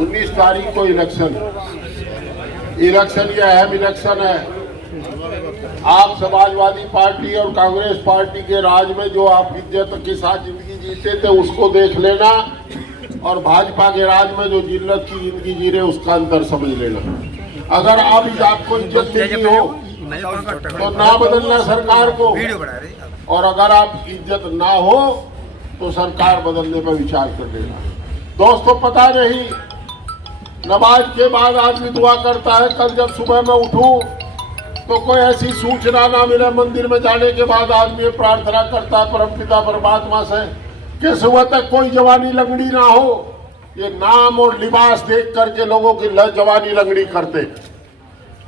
19 तारीख को इलेक्शन ये अहम इलेक्शन है। आप समाजवादी पार्टी और कांग्रेस पार्टी के राज में जो आप इज्जत के साथ जिंदगी जीते थे उसको देख लेना, और भाजपा के राज में जो जिल्लत की जिंदगी जी रहे उसका अंतर समझ लेना। अगर आप आपको इज्जत देनी हो तो ना बदलना सरकार को, और अगर आप इज्जत ना हो तो सरकार बदलने पर विचार कर लेना। दोस्तों, पता नहीं नमाज के बाद आदमी दुआ करता है, कल जब सुबह में उठूं तो कोई ऐसी सूचना ना मिले मंदिर में जाने के बाद आदमी प्रार्थना करता है परमपिता परमात्मा से कि सुबह तक कोई जवानी लंगड़ी ना हो। ये नाम और लिबास देख करके लोगों की जवानी लंगड़ी करते,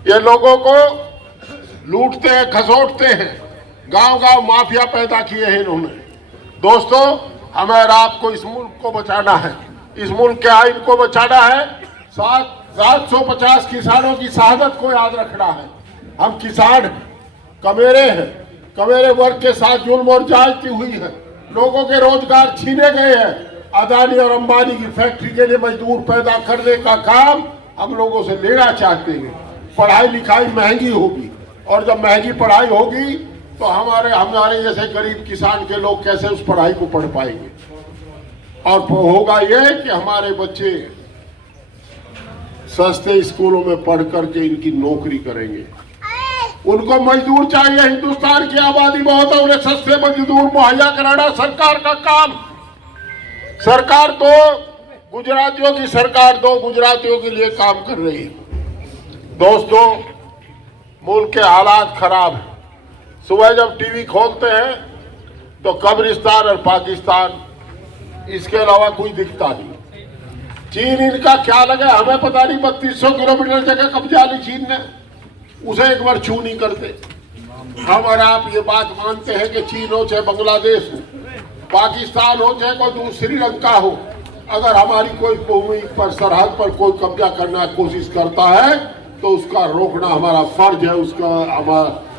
ये लोगों को लूटते हैं, खसोटते हैं, गांव गांव माफिया पैदा किए हैं इन्होंने। दोस्तों, हमें और आपको इस मुल्क को बचाना है, इस मुल्क के आइन को बचाना है। 750 किसानों की शहादत को याद रखना है। हम किसान कमेरे हैं, कमेरे वर्ग के साथ जुल्म और ज्यादती हुई है, लोगों के रोजगार छीने गए हैं। अदानी और अंबानी की फैक्ट्री के लिए मजदूर पैदा करने का काम हम लोगों से लेना चाहते हैं। पढ़ाई लिखाई महंगी होगी, और जब महंगी पढ़ाई होगी तो हमारे जैसे गरीब किसान के लोग कैसे उस पढ़ाई को पढ़ पाएंगे। और होगा ये कि हमारे बच्चे सस्ते स्कूलों में पढ़ करके इनकी नौकरी करेंगे। उनको मजदूर चाहिए, हिंदुस्तान की आबादी बहुत है, उन्हें सस्ते मजदूर मुहैया कराना सरकार का काम। सरकार तो गुजरातियों की सरकार दो गुजरातियों के लिए काम कर रही है। दोस्तों, मुल्क के हालात खराब है। सुबह जब टीवी खोलते हैं तो कब्रिस्तान और पाकिस्तान, इसके अलावा कोई दिखता नहीं। चीन इनका क्या लगा हमें पता नहीं, 3200 किलोमीटर जगह कब्जा ली चीन ने, उसे एक बार छू नहीं करते। हम और आप ये बात मानते हैं कि चीन हो चाहे बांग्लादेश हो, पाकिस्तान हो चाहे कोई दूसरी श्रीलंका हो, अगर हमारी कोई भूमि पर सरहद पर कोई कब्जा करने की कोशिश करता है तो उसका रोकना हमारा फर्ज है, उसका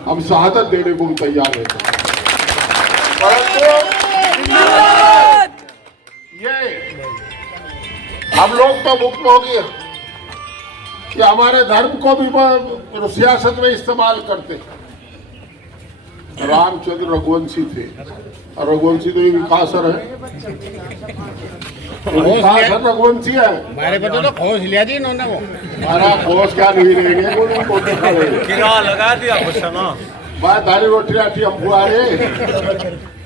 हम शहादत देने को भी तैयार हैं। परंतु ये हम लोग तो मुक्त हो गए कि हमारे धर्म को भी सियासत में इस्तेमाल करते। रामचंद्र रघुवंशी थे, और रघुवंशी तो ये विकासर है, विकासर रघुवंशी है। हमारे पता तो खोज लिया थी इन्होंने, वो हमारा खोज क्या नहीं रहेंगे, वो किरा लगा दिया बात थारी रोटी राटी हम बुआ रहे,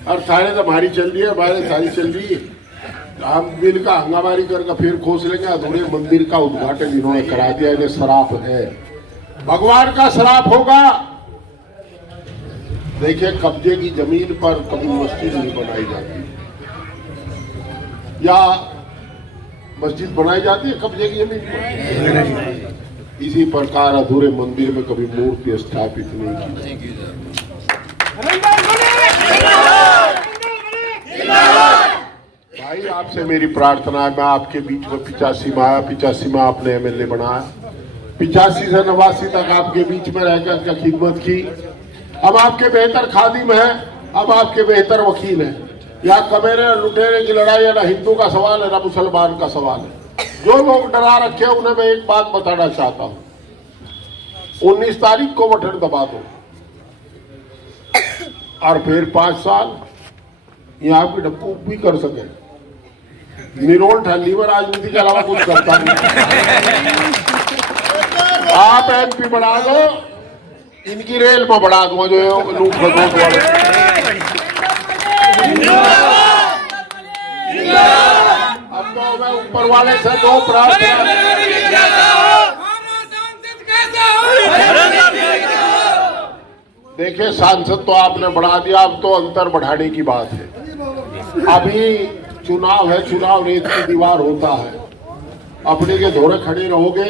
और थारे तो हमारी चल रही है, हमारे सारी चल रही है। हम बिल का हंगामारी करके फिर खोज लेंगे। अधूरे मंदिर का उद्घाटन इन्होंने करा दिया, इन्हें श्राप है, भगवान का श्राप होगा। देखिए, कब्जे की जमीन पर कभी मस्जिद नहीं बनाई जाती, या मस्जिद बनाई जाती है कब्जे की जमीन पर। इसी प्रकार अधूरे मंदिर में कभी मूर्ति स्थापित नहीं की। भाई, आपसे मेरी प्रार्थना है, मैं आपके बीच में 85 में आया, 85 में आपने एमएलए बनाया, 85 से 89 तक आपके बीच में रहकर खिदमत की। अब आपके बेहतर खादिम है, अब आपके बेहतर वकील है। या कमेरे लुटेरे की लड़ाई है, ना हिंदू का सवाल है ना मुसलमान का सवाल है। जो लोग डरा रखे उन्हें मैं एक बात बताना चाहता हूँ, 19 तारीख को बटन दबा दो, और फिर 5 साल यहाँ की डप्पू भी कर सके। निरोल लीवर राजनीति के अलावा कुछ करता नहीं। आप एमपी बढ़ा दो, इनकी रेल में बढ़ा दूंगा जो लूट खसोट वाले। अब तो मैं ऊपर वाले से दो प्रार्थना, देखिए सांसद तो आपने बढ़ा दिया, अब तो अंतर बढ़ाने की बात है। अभी चुनाव है, चुनाव रेत की दीवार होता है। अपने के धोरे खड़े रहोगे,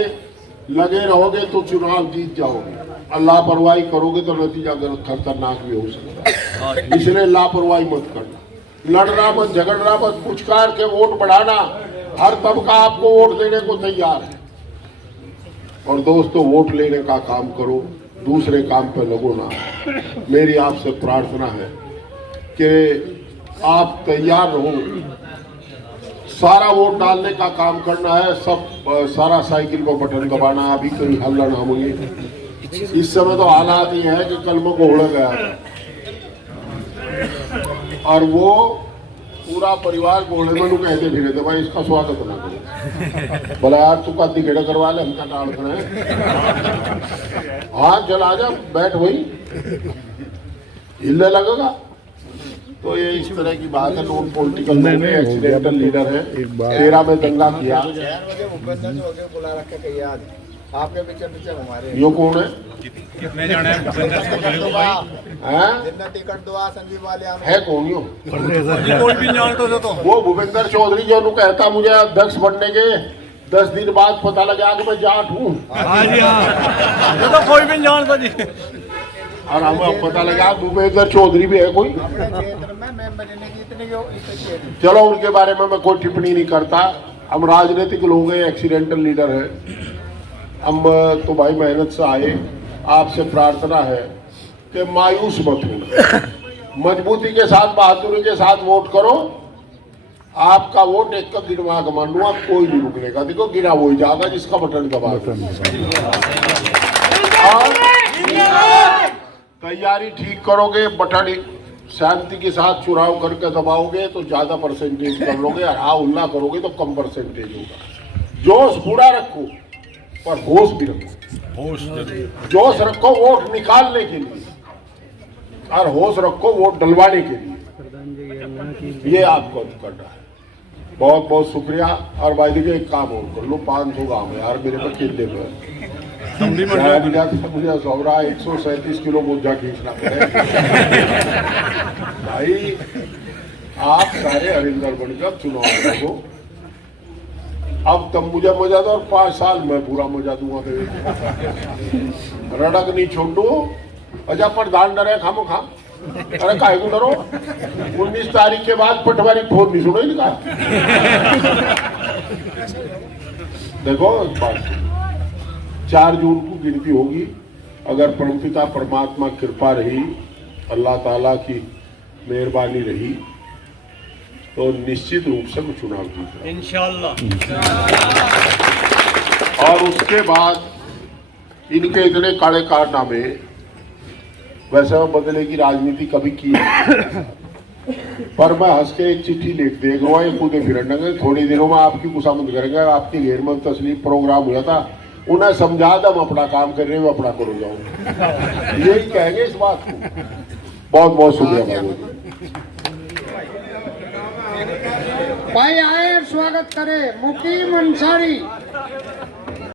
लगे रहोगे तो चुनाव जीत जाओगे, और लापरवाही करोगे तो नतीजा खतरनाक भी हो सकता है। इसलिए लापरवाही मत करना, लड़ना मत, झगड़ना मत, पुचकार के वोट बढ़ाना। हर तबका आपको वोट देने को तैयार है। और दोस्तों, वोट लेने का काम करो, दूसरे काम पे लगो ना। मेरी आपसे प्रार्थना है कि आप तैयार रहो, सारा वोट डालने का काम करना है, सब सारा साइकिल पर बटन दबाना, अभी कोई हल्ला ना होंगे। इस समय तो हालात ये है कि कल मैं घोड़ गया और वो पूरा परिवार घोड़े में नु कहते फिरे थे भाई इसका स्वागत ना करो। बोला यार तू का टिकट करवा ले, हमका डाल खड़ा है। हाँ चल आजा बैठ वही हिलने लगेगा। तो ये इस तरह की बात है। नॉन पॉलिटिकल लोग हैं, एक्सीडेंटल लीडर है। 13 में दंगा किया। बुला रखा कहीं आज आपके पीछे पीछे हमारे यो कौन है? कितने जने हैं भूपेंद्र चौधरी को भाई? हैं? जितना टिकट दुआ संजीव वाले है कौन यो? कोई भी जानते तो वो भूपेंद्र चौधरी जो नु कहता मुझे अध्यक्ष बनने के 10 दिन बाद पता लगा कि मैं जाट हूँ। हाँ जी हाँ, ये तो कोई भी नहीं जानता जी। और हमें पता लगा भूपेंद्र चौधरी भी है कोई। क्षेत्र में मेंबर की इतने चलो उनके बारे में मैं कोई टिप्पणी नहीं करता। हम राजनीतिक लोग हैं, एक्सीडेंटल लीडर है। हम तो भाई मेहनत से आए। आपसे प्रार्थना है कि मायूस मत होना, मजबूती के साथ बहादुरी के साथ वोट करो। आपका वोट एक का गिनवा का मानूंगा, कोई नहीं रुकने का। देखो गिना वो ही जाएगा जिसका बटन दबा। तैयारी ठीक करोगे, बटन शांति के साथ चुनाव करके दबाओगे तो ज्यादा परसेंटेज कर लोगे। और हाँ उल्ला करोगे तो कम परसेंटेज होगा। जोश पूरा रखो पर होश भी रखो। जोश रखो वोट निकालने के लिए और होश रखो वोट डलवाने के लिए। ये आपको करना है। बहुत बहुत शुक्रिया। और भाई देखिए एक काम और कर लो, 500 गाँव है यार मेरे पे किले में मुझे सौरा 137 किलो बोझा खींचना पड़ेगा। भाई आप सारे हरिंदर बनकर चुनाव लड़ो। अब तब मुझे मजा दो और 5 साल में पूरा मजा दूंगा। रड़क नहीं छोड़ो। अच्छा प्रधान डरे खामो खा। अरे काहे को डरो? 19 तारीख के बाद पटवारी फोन नहीं सुनो इनका। देखो 4 जून को गिनती होगी। अगर परमपिता परमात्मा कृपा रही, अल्लाह ताला की मेहरबानी रही तो निश्चित रूप से चुनाव जीतेगा इंशाल्लाह। और उसके बाद इनके इतने काले कारनामे, वैसे मैं बदले की राजनीति कभी की है पर मैं हंस के एक चिट्ठी लिख देख रहा हूँ। कूदे फिरने थोड़ी दिनों में आपकी कुशामद करेंगे। आपकी घेर में तस्लीम प्रोग्राम हुआ था, उन्हें समझा था हम अपना काम कर रहे हैं, अपना करो जाओ। यही कहेंगे इस बात को। बहुत बहुत शुक्रिया भाई आए स्वागत करे मुकीम अंसारी।